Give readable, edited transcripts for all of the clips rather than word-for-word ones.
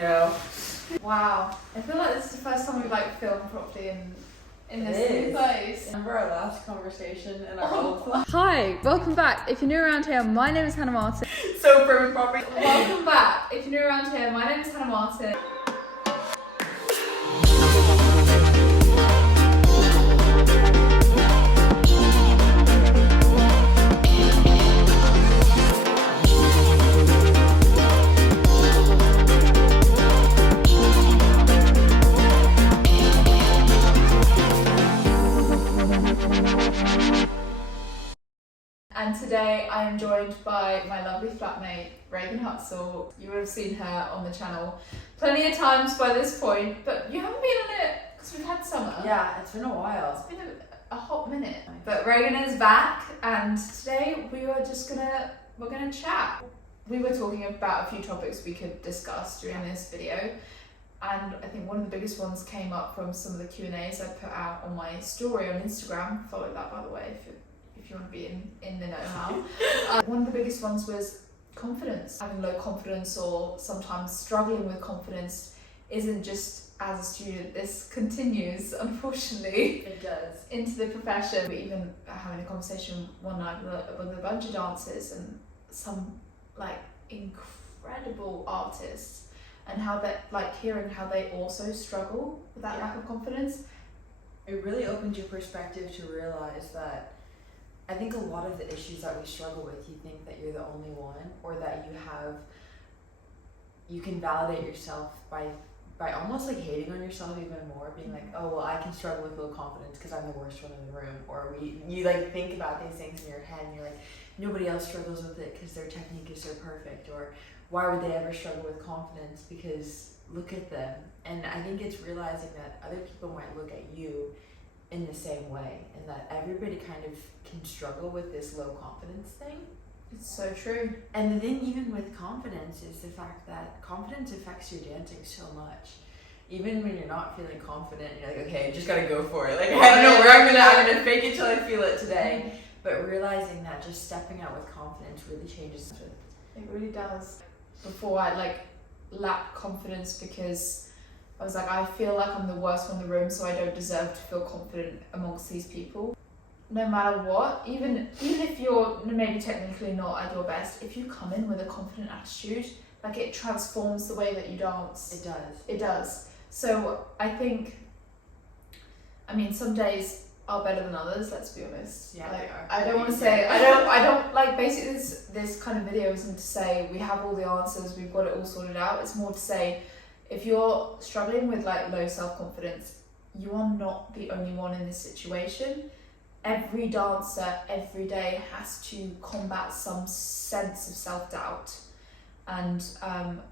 know. Wow. I feel like this is the first time we've like filmed properly in this new place. Remember our last conversation and our old class? Hi, welcome back. If you're new around here, my name is Hannah Martin. So prim and proper. Welcome back. If you're new around here, my name is Hannah Martin. And today I am joined by my lovely flatmate, Reagan Huxell. You would have seen her on the channel plenty of times by this point, but you haven't been on it because we've had summer. Yeah, it's been a while. It's been a hot minute. But Reagan is back, and today we're gonna chat. We were talking about a few topics we could discuss during this video, and I think one of the biggest ones came up from some of the Q&As I put out on my story on Instagram. Follow that, by the way, if you want to be in the know-how. One of the biggest ones was confidence. Having low confidence or sometimes struggling with confidence isn't just as a student. This continues, unfortunately. It does. Into the profession. We even having a conversation one night with a bunch of dancers and some like incredible artists, and how that, like, hearing how they also struggle with that lack of confidence. It really opens your perspective to realize that I think a lot of the issues that we struggle with, you think that you're the only one, or that you can validate yourself by almost like hating on yourself even more, being like, oh well, I can struggle with low confidence because I'm the worst one in the room, or you like think about these things in your head and you're like, nobody else struggles with it because their technique is so perfect, or why would they ever struggle with confidence because look at them. And I think it's realizing that other people might look at you in the same way, and that everybody kind of can struggle with this low confidence thing. It's so true. And the thing even with confidence is the fact that confidence affects your dancing so much. Even when you're not feeling confident, you're like, okay, just gotta go for it. Like, I don't know where I'm gonna fake it till I feel it today. But realizing that just stepping out with confidence really changes it. It really does. Before I lacked confidence because I was like, I feel like I'm the worst one in the room, so I don't deserve to feel confident amongst these people. No matter what, even if you're maybe technically not at your best, if you come in with a confident attitude, like, it transforms the way that you dance. It does. It does. So I think, I mean, some days are better than others, let's be honest. Yeah, like, they are. I don't want to say, I don't like, basically this kind of video isn't to say we have all the answers, we've got it all sorted out. It's more to say, if you're struggling with like low self-confidence, you are not the only one in this situation. Every dancer, every day, has to combat some sense of self-doubt. And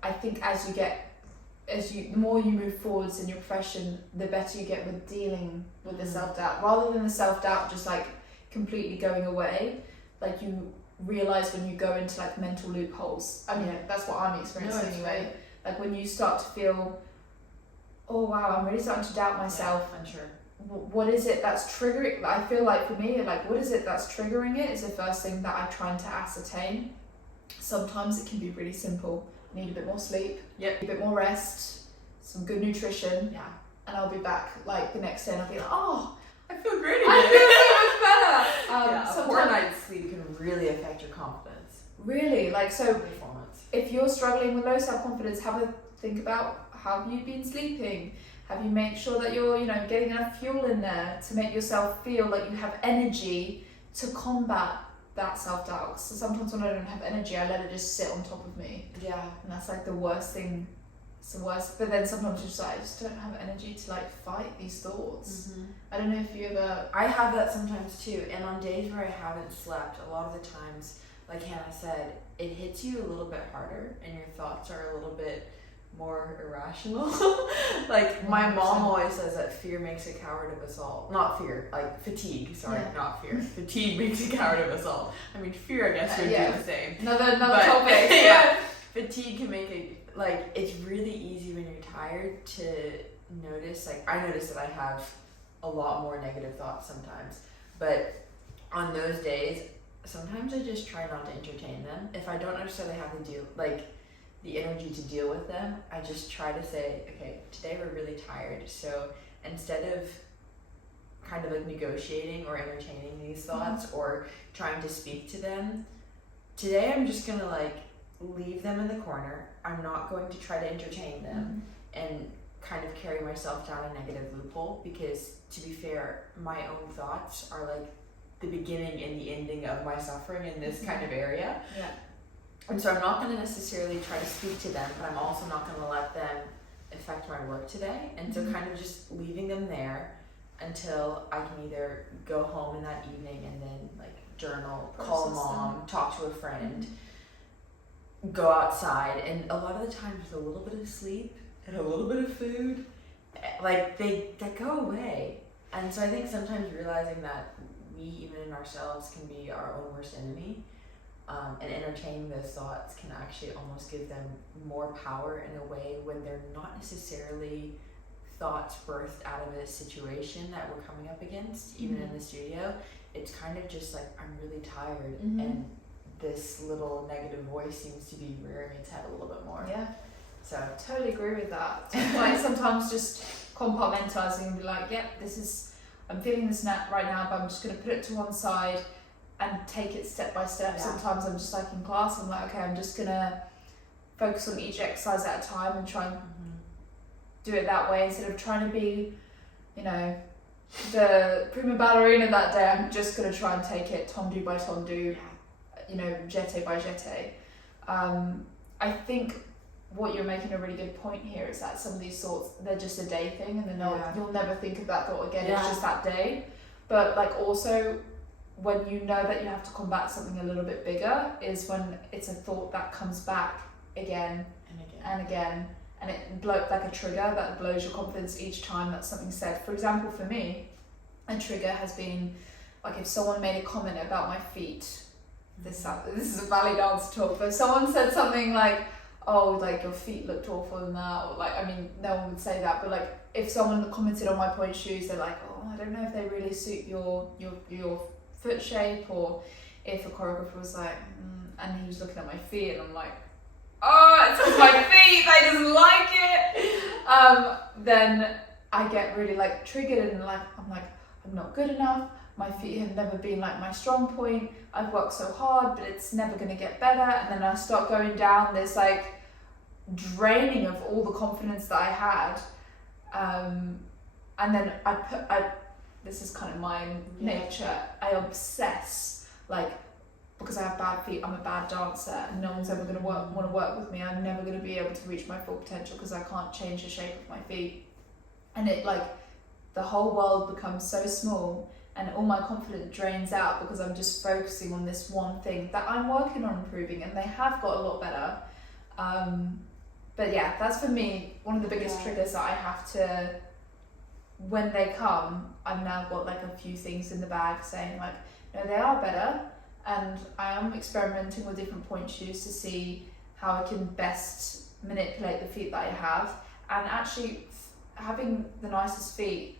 I think the more you move forwards in your profession, the better you get with dealing with the self-doubt. Rather than the self-doubt just like completely going away, like, you realize when you go into like mental loopholes. I mean, that's what I'm experiencing anyway. Right. Like, when you start to feel, oh wow, I'm really starting to doubt myself. Yeah, I'm sure. What is it that's triggering? I feel like for me, like, what is it that's triggering it is the first thing that I'm trying to ascertain. Sometimes it can be really simple. I need a bit more sleep, Yep. a bit more rest, some good nutrition, Yeah. and I'll be back like the next day and I'll be like, oh, I feel great again. I feel so much better. Yeah, a poor night's sleep can really affect your confidence. Really, like, so Performance. if you're struggling with low self-confidence, have a think about, have you been sleeping? Have you made sure that you're, getting enough fuel in there to make yourself feel like you have energy to combat that self-doubt? So sometimes when I don't have energy, I let it just sit on top of me. Yeah. And that's like the worst thing. It's the worst. But then sometimes you're just like, I just don't have energy to like fight these thoughts. Mm-hmm. I don't know if you ever... I have that sometimes too. And on days where I haven't slept, a lot of the times, like Hannah said, it hits you a little bit harder and your thoughts are a little bit more irrational. Like, my mom always says that fear makes a coward of us all. Not fear, like fatigue, sorry, not fear. Fatigue makes a coward of us all. I mean, fear, I guess, would do the same. Another topic. Yeah, fatigue can make it's really easy when you're tired to notice, like, I notice that I have a lot more negative thoughts sometimes. But on those days, sometimes I just try not to entertain them. If I don't necessarily have to do, like, the energy to deal with them, I just try to say, okay, today we're really tired, so instead of kind of like negotiating or entertaining these thoughts or trying to speak to them, today I'm just gonna like leave them in the corner. I'm not going to try to entertain them and kind of carry myself down a negative loophole, because to be fair, my own thoughts are like the beginning and the ending of my suffering in this kind of area. Yeah. And so I'm not going to necessarily try to speak to them, but I'm also not going to let them affect my work today. And so kind of just leaving them there until I can either go home in that evening and then like journal, call mom, talk to a friend, go outside, and a lot of the times with a little bit of sleep and a little bit of food, like they go away. And so I think sometimes realizing that we, even in ourselves, can be our own worst enemy, and entertaining those thoughts can actually almost give them more power in a way when they're not necessarily thoughts birthed out of a situation that we're coming up against, even in the studio. It's kind of just like, I'm really tired, and this little negative voice seems to be rearing its head a little bit more. Yeah. So totally agree with that. Like sometimes just compartmentalizing and be like, yep, I'm feeling this right now, but I'm just going to put it to one side and take it step by step. Yeah. Sometimes I'm just like in class, I'm like, okay, I'm just going to focus on each exercise at a time and try and do it that way, instead of trying to be, you know, the prima ballerina that day. I'm just going to try and take it tendu by tendu, you know, jeté by jeté. I think what you're making a really good point here is that some of these thoughts, they're just a day thing, and then you'll never think of that thought again. It's just that day. But like also, when you know that you have to combat something a little bit bigger, is when it's a thought that comes back again and again, and it like a trigger that blows your confidence each time that something's said. For example, for me, a trigger has been like if someone made a comment about my feet. This is a ballet dance talk, but someone said something like, oh, like your feet looked awful in that, or like, I mean, no one would say that, but like if someone commented on my point shoes, they're like, oh, I don't know if they really suit your foot shape, or if a choreographer was like, and he was looking at my feet, and I'm like, oh, it's because my feet, they just like it. Then I get really like triggered, and like I'm not good enough. My feet have never been like my strong point. I've worked so hard, but it's never going to get better. And then I start going down this like draining of all the confidence that I had. And then this is kind of my nature. I obsess, like, because I have bad feet, I'm a bad dancer, and no one's ever going to want to work with me. I'm never going to be able to reach my full potential because I can't change the shape of my feet. And it like, the whole world becomes so small, and all my confidence drains out because I'm just focusing on this one thing that I'm working on improving, and they have got a lot better. But yeah, that's for me one of the biggest triggers that I have to, when they come, I've now got like a few things in the bag saying like, no, they are better, and I am experimenting with different point shoes to see how I can best manipulate the feet that I have. And actually having the nicest feet,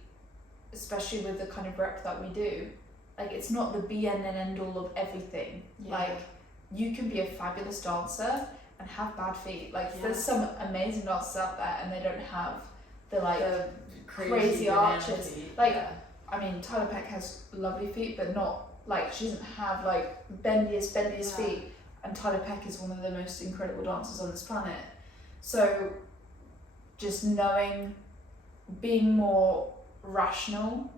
especially with the kind of rep that we do, like it's not the be and end all of everything. Like you can be a fabulous dancer and have bad feet. Like there's some amazing dancers out there and they don't have the crazy arches. Feet. I mean, Tyler Peck has lovely feet, but not like, she doesn't have like bendiest feet, and Tyler Peck is one of the most incredible dancers on this planet. So just knowing, being more rational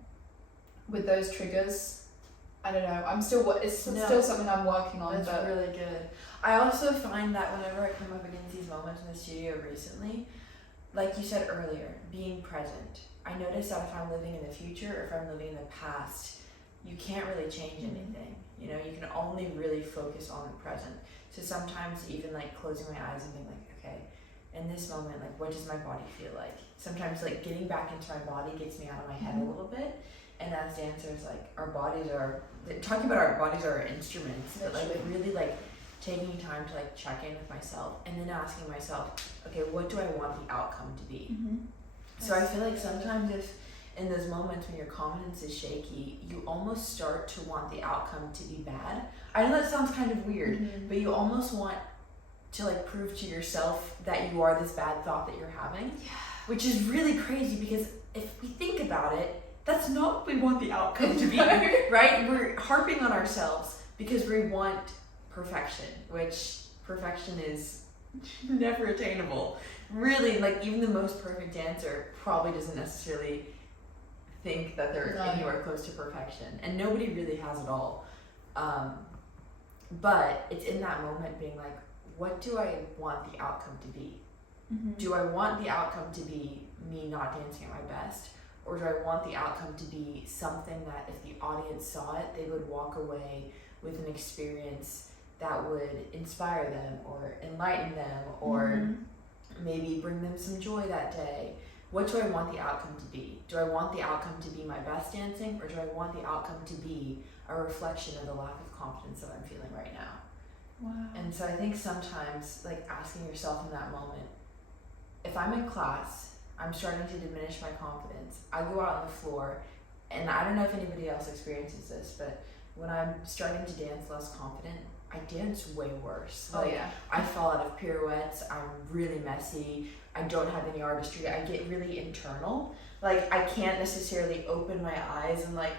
with those triggers, I don't know, it's still something I'm working on. That's really good. I also find that whenever I come up against these moments in the studio recently, like you said earlier, being present. I notice that if I'm living in the future or if I'm living in the past, you can't really change anything. You know, you can only really focus on the present. So sometimes even like closing my eyes and being like, okay, in this moment, like what does my body feel like? Sometimes like getting back into my body gets me out of my head a little bit. And as dancers, like our bodies are our instruments, but like really like taking time to like check in with myself and then asking myself, okay, what do I want the outcome to be? So I feel like sometimes if in those moments when your confidence is shaky, you almost start to want the outcome to be bad. I know that sounds kind of weird, but you almost want to like prove to yourself that you are this bad thought that you're having. Yeah. Which is really crazy because if we think about it, that's not what we want the outcome to be, right? We're harping on ourselves because we want perfection, which perfection is never attainable. Really, like even the most perfect dancer probably doesn't necessarily think that they're anywhere close to perfection, and nobody really has it all. But it's in that moment being like, what do I want the outcome to be? Mm-hmm. Do I want the outcome to be me not dancing at my best? Or do I want the outcome to be something that if the audience saw it, they would walk away with an experience that would inspire them or enlighten them or maybe bring them some joy that day? What do I want the outcome to be? Do I want the outcome to be my best dancing, or do I want the outcome to be a reflection of the lack of confidence that I'm feeling right now? Wow. And so I think sometimes, like, asking yourself in that moment, if I'm in class, I'm starting to diminish my confidence. I go out on the floor, and I don't know if anybody else experiences this, but when I'm starting to dance less confident, I dance way worse. Like, I fall out of pirouettes, I'm really messy, I don't have any artistry, I get really internal. Like, I can't necessarily open my eyes and like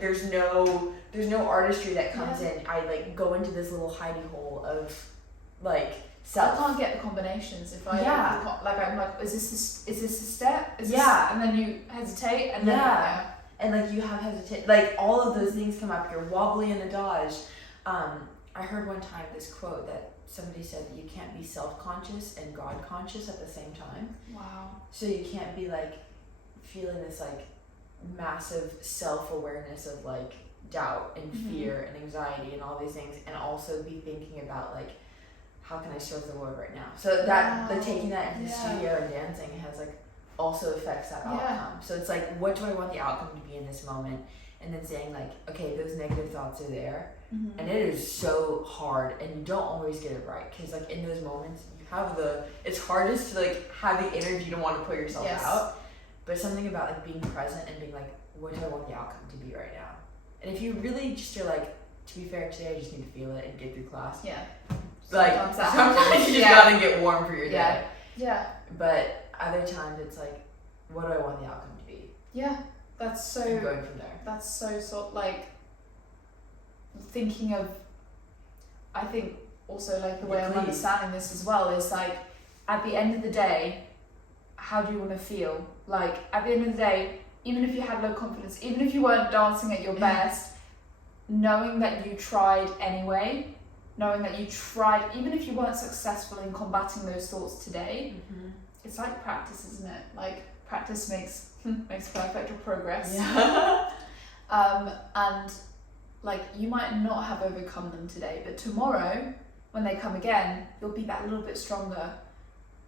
there's no artistry that comes in. I like go into this little hidey hole of like self. I can't get the combinations if I I'm like, is this a step? Is Yeah. And then you hesitate and then and like you have hesitate, like all of those things come up. You're wobbly in a dodge. I heard one time this quote that somebody said that you can't be self-conscious and God-conscious at the same time. Wow. So you can't be like feeling this like massive self-awareness of like doubt and fear and anxiety and all these things, and also be thinking about like, how can I serve the Lord right now? So that like taking that into the studio and dancing has like also affects that outcome. So it's like, what do I want the outcome to be in this moment? And then saying like, okay, those negative thoughts are there, and it is so hard, and you don't always get it right, because like in those moments you have it's hardest to like have the energy to want to put yourself out, but something about like being present and being like, what do I want the outcome to be right now? And if you really just are like, to be fair, today I just need to feel it and get through class. Like sometimes you just gotta get warm for your day. But other times it's like, what do I want the outcome to be? That's so and going from there. That's so sort of like thinking of, I think also like the way I'm understanding this as well is like, at the end of the day, how do you want to feel? Like at the end of the day, even if you had low confidence, even if you weren't dancing at your best, knowing that you tried anyway, knowing that you tried, even if you weren't successful in combating those thoughts today, it's like practice, isn't it? Like practice makes perfect or progress. And like you might not have overcome them today, but tomorrow when they come again, you'll be that little bit stronger.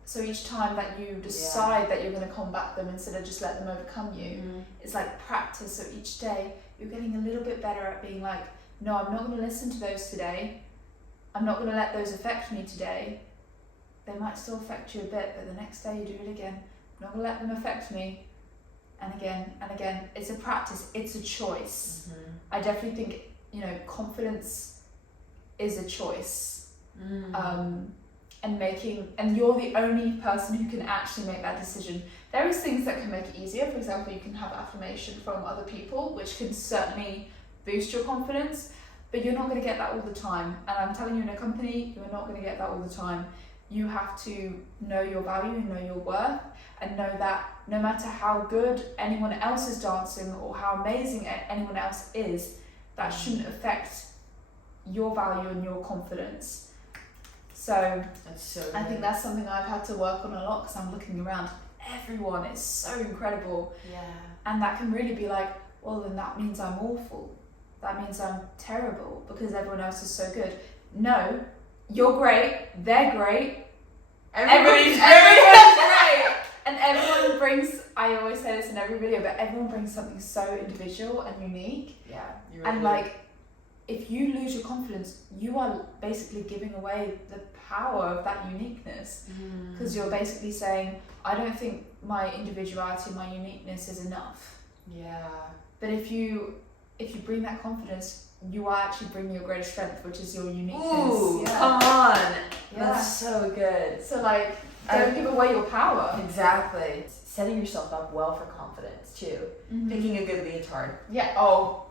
So each time that you decide that you're going to combat them instead of just let them overcome you, it's like practice. So each day you're getting a little bit better at being like, no, I'm not going to listen to those today. I'm not going to let those affect me today. They might still affect you a bit, but the next day you do it again. I'm not going to let them affect me. And again and again. It's a practice. It's a choice. I definitely think, confidence is a choice. And you're the only person who can actually make that decision. There is things that can make it easier. For example, you can have affirmation from other people, which can certainly boost your confidence, but you're not going to get that all the time. And I'm telling you, in a company, you're not going to get that all the time. You have to know your value and know your worth, and know that no matter how good anyone else is dancing or how amazing anyone else is, that shouldn't affect your value and your confidence. So I think that's something I've had to work on a lot, because I'm looking around. Everyone is so incredible. And that can really be like, well, then that means I'm awful. That means I'm terrible because everyone else is so good. No, you're great. They're great. Everybody's great. And everyone brings, I always say this in every video, but everyone brings something so individual and unique. You're and like, if you lose your confidence, you are basically giving away the power of that uniqueness, because you're basically saying, I don't think my individuality, my uniqueness is enough. But if you bring that confidence, you are actually bringing your greatest strength, which is your uniqueness. Ooh, yeah. come on. Yeah. That's so good. So like, don't give away your power. Exactly. Setting yourself up well for confidence too. Mhm. Picking a good leotard. Yeah. Oh,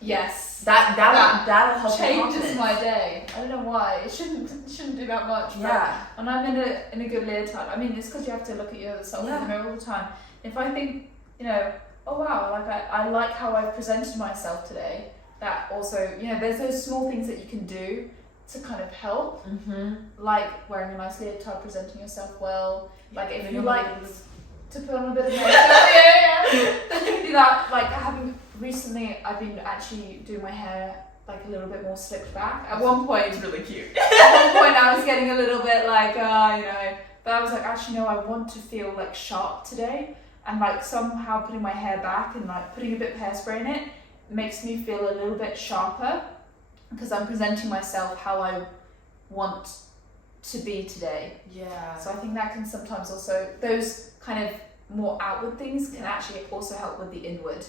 yes. That'll help your Changes confidence. my day. I don't know why. It shouldn't do that much. Yeah. But when I'm in a good leotard, I mean, it's because you have to look at yourself in the mirror all the time. If I think, oh wow, like I like how I've presented myself today. That also, there's those small things that you can do to kind of help. Mm-hmm. Like wearing a nice leotard, presenting yourself well. Like if you Putting like on to put on a bit of makeup, then you can do that. Like recently, I've been actually doing my hair like a little bit more slicked back. At one point, It's really cute. at one point I was getting a little bit like, but I was like, actually no, I want to feel like sharp today, and like somehow putting my hair back and like putting a bit of hairspray in it makes me feel a little bit sharper because I'm presenting myself how I want to be today. Yeah. So I think that can sometimes also, those kind of more outward things can actually also help with the inward.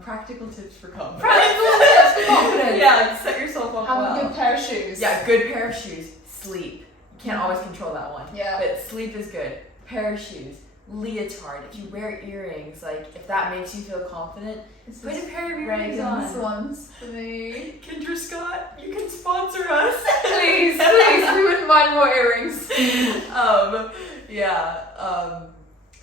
Practical tips for confidence. Practical tips for confidence. Yeah, like set yourself up Have well. a good pair of shoes. Yeah, good pair of shoes. Sleep. You can't always control that one. Yeah. But sleep is good. Pair of shoes. Leotard. If you wear earrings, like if that makes you feel confident, This put is a pair of earrings Reagan's on. ones for me. Kendra Scott, you can sponsor us. Please, we wouldn't mind more earrings.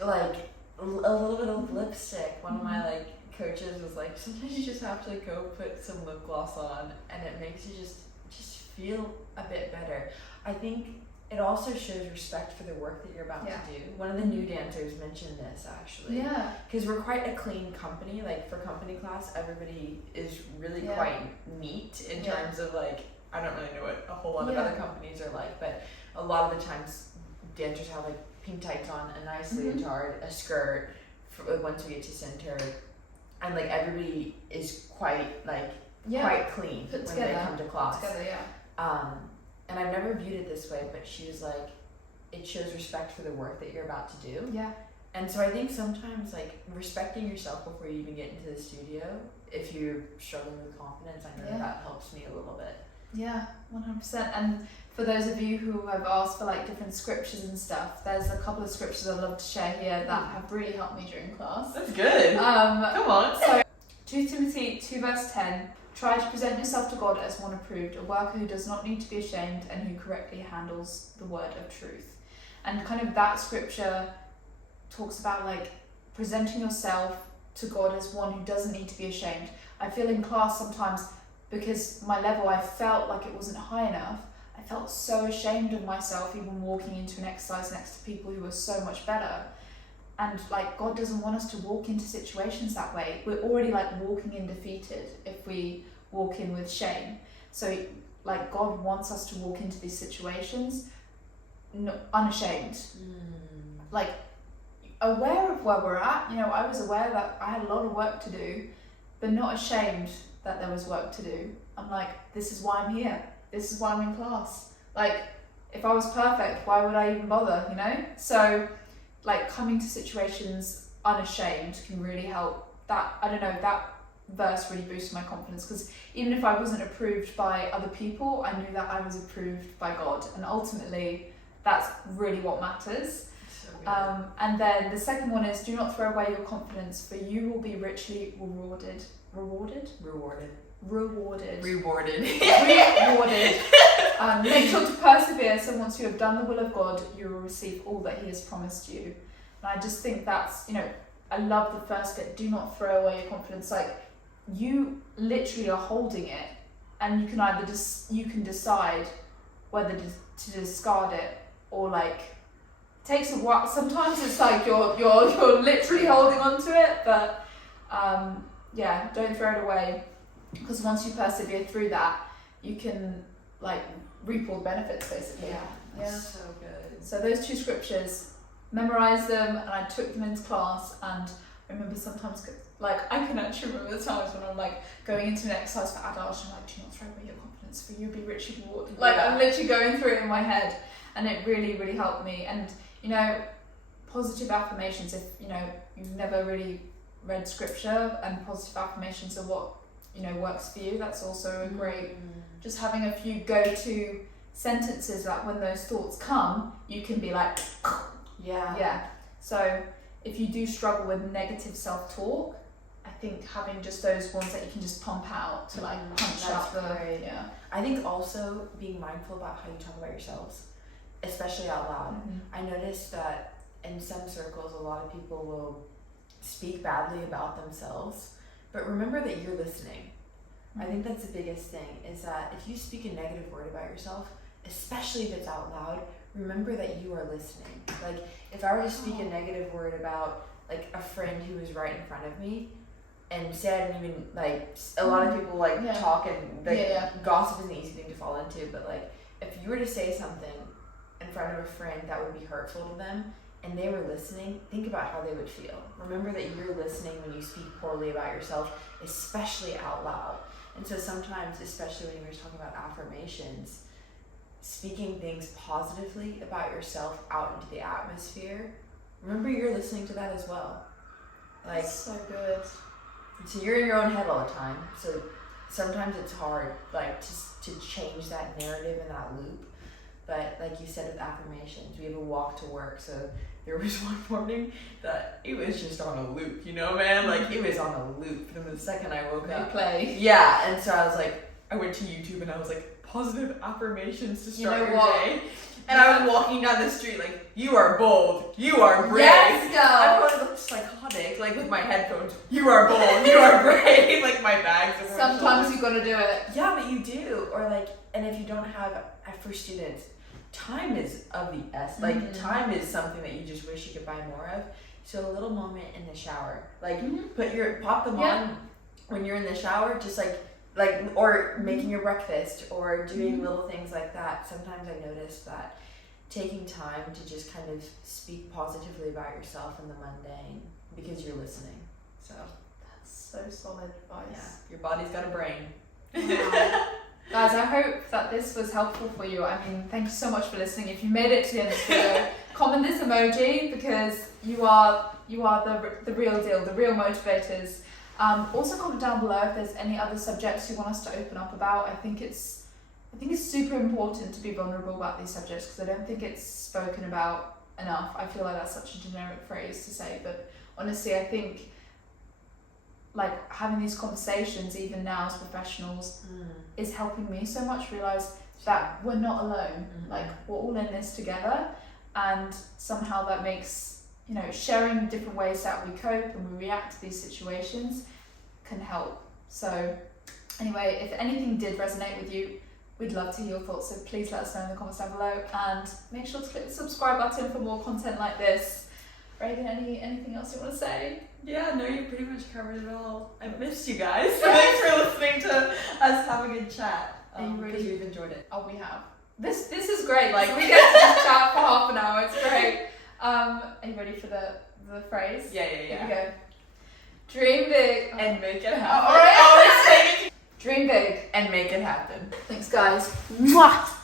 Like a little bit of lipstick. One of my like coaches was like, sometimes you just have to go put some lip gloss on, and it makes you just feel a bit better. I think it also shows respect for the work that you're about to do. One of the new dancers mentioned this actually. Yeah. Because we're quite a clean company. Like for company class, everybody is really quite neat in terms of like, I don't really know what a whole lot of other companies are like, but a lot of the times dancers have like pink tights on, a nice leotard, a skirt once we get to center, and like everybody is quite like quite clean Put when together. they come to class. Together, And I've never viewed it this way, but she was like, it shows respect for the work that you're about to do. Yeah. And so I think sometimes like respecting yourself before you even get into the studio, if you're struggling with confidence, I know that helps me a little bit. Yeah, 100%. And for those of you who have asked for like different scriptures and stuff, there's a couple of scriptures I'd love to share here that have really helped me during class. That's good. Come on. So 2 Timothy 2 verse 10, try to present yourself to God as one approved, a worker who does not need to be ashamed and who correctly handles the word of truth. And kind of that scripture talks about like presenting yourself to God as one who doesn't need to be ashamed. I feel in class sometimes, because my level, I felt like it wasn't high enough. I felt so ashamed of myself even walking into an exercise next to people who were so much better. And like God doesn't want us to walk into situations that way. We're already like walking in defeated if we walk in with shame. So like God wants us to walk into these situations unashamed. Like aware of where we're at. I was aware that I had a lot of work to do, but not ashamed that there was work to do. I'm like, this is why I'm here. This is why I'm in class. Like, if I was perfect, why would I even bother, So, like, coming to situations unashamed can really help. That verse really boosted my confidence, because even if I wasn't approved by other people, I knew that I was approved by God. And ultimately, that's really what matters. So good. And then the second one is, do not throw away your confidence, for you will be richly rewarded. Rewarded. Make sure to persevere, so once you have done the will of God, you will receive all that he has promised you. And I just think that's, I love the first bit, do not throw away your confidence. Like, you literally are holding it, and you can either you can decide whether to discard it, or like, it takes a while. Sometimes it's like you're literally holding on to it, but don't throw it away, because once you persevere through that, you can like reap all the benefits basically. Yeah. So good. So those 2 scriptures, memorize them, and I took them into class. And I remember sometimes, like, I can actually remember the times when I'm like going into an exercise for adults, and I'm like, do not throw away your confidence, for you'll be richly rewarded. Like, I'm literally going through it in my head, and it really, really helped me. And positive affirmations, if you've never really read scripture, and positive affirmations are what works for you. That's also a great, just having a few go-to sentences that when those thoughts come, you can be like, yeah. So if you do struggle with negative self-talk, I think having just those ones that you can just pump out to like punch out the great. yeah. I think also being mindful about how you talk about yourselves, especially out loud. I noticed that in some circles, a lot of people will speak badly about themselves, but remember that you're listening. I think that's the biggest thing, is that if you speak a negative word about yourself, especially if it's out loud, remember that you are listening. Like, if I were to speak a negative word about like a friend who was right in front of me, and say I didn't even, like, a lot of people like talk and gossip is an easy thing to fall into, but like if you were to say something in front of a friend that would be hurtful to them and they were listening, think about how they would feel. Remember that you're listening when you speak poorly about yourself, especially out loud. And so sometimes, especially when you were talking about affirmations, speaking things positively about yourself out into the atmosphere, remember you're listening to that as well. Like, that's so good. So you're in your own head all the time. So sometimes it's hard, like, to change that narrative and that loop. But like you said with affirmations, we have a walk to work. So there was one morning that it was just on a loop, man? Like, it was on a loop from the second I woke up. Replay. Yeah, and so I was like, I went to YouTube and I was like, positive affirmations to start your day. And I was walking down the street like, you are bold, you are brave. Yes, girl. I probably looked psychotic, like with my headphones. You are bold, you are brave. Like my bags over my Sometimes shoulders. you gotta do it. Yeah, but you do. Or like, and if you don't have, for students, time is of the essence. Like, time is something that you just wish you could buy more of. So a little moment in the shower, like pop them on when you're in the shower, just like, or making your breakfast or doing little things like that. Sometimes I noticed that taking time to just kind of speak positively about yourself in the mundane, because you're listening. So that's so solid advice. Yeah, your body's got a brain. Wow. Guys, I hope that this was helpful for you. I mean, thank you so much for listening. If you made it to the end of this video, comment this emoji, because you are the real deal, the real motivators. Also comment down below if there's any other subjects you want us to open up about. I think it's super important to be vulnerable about these subjects, because I don't think it's spoken about enough. I feel like that's such a generic phrase to say, but honestly, I think like having these conversations, even now as professionals, is helping me so much realize that we're not alone. Like, we're all in this together, and somehow that makes, sharing different ways that we cope and we react to these situations can help. So anyway, if anything did resonate with you, we'd love to hear your thoughts, so please let us know in the comments down below, and make sure to click the subscribe button for more content like this. Reagan, anything else you want to say? Yeah, no, you pretty much covered it all. I missed you guys. Thanks for listening to us have a good chat. Because we've enjoyed it. Oh, we have. This is great. Like, we get to just chat for half an hour. It's great. Are you ready for the phrase? Yeah. Here we go. Dream big and make it happen. All right. Always say it. Dream big and make it happen. Thanks, guys. Mwah.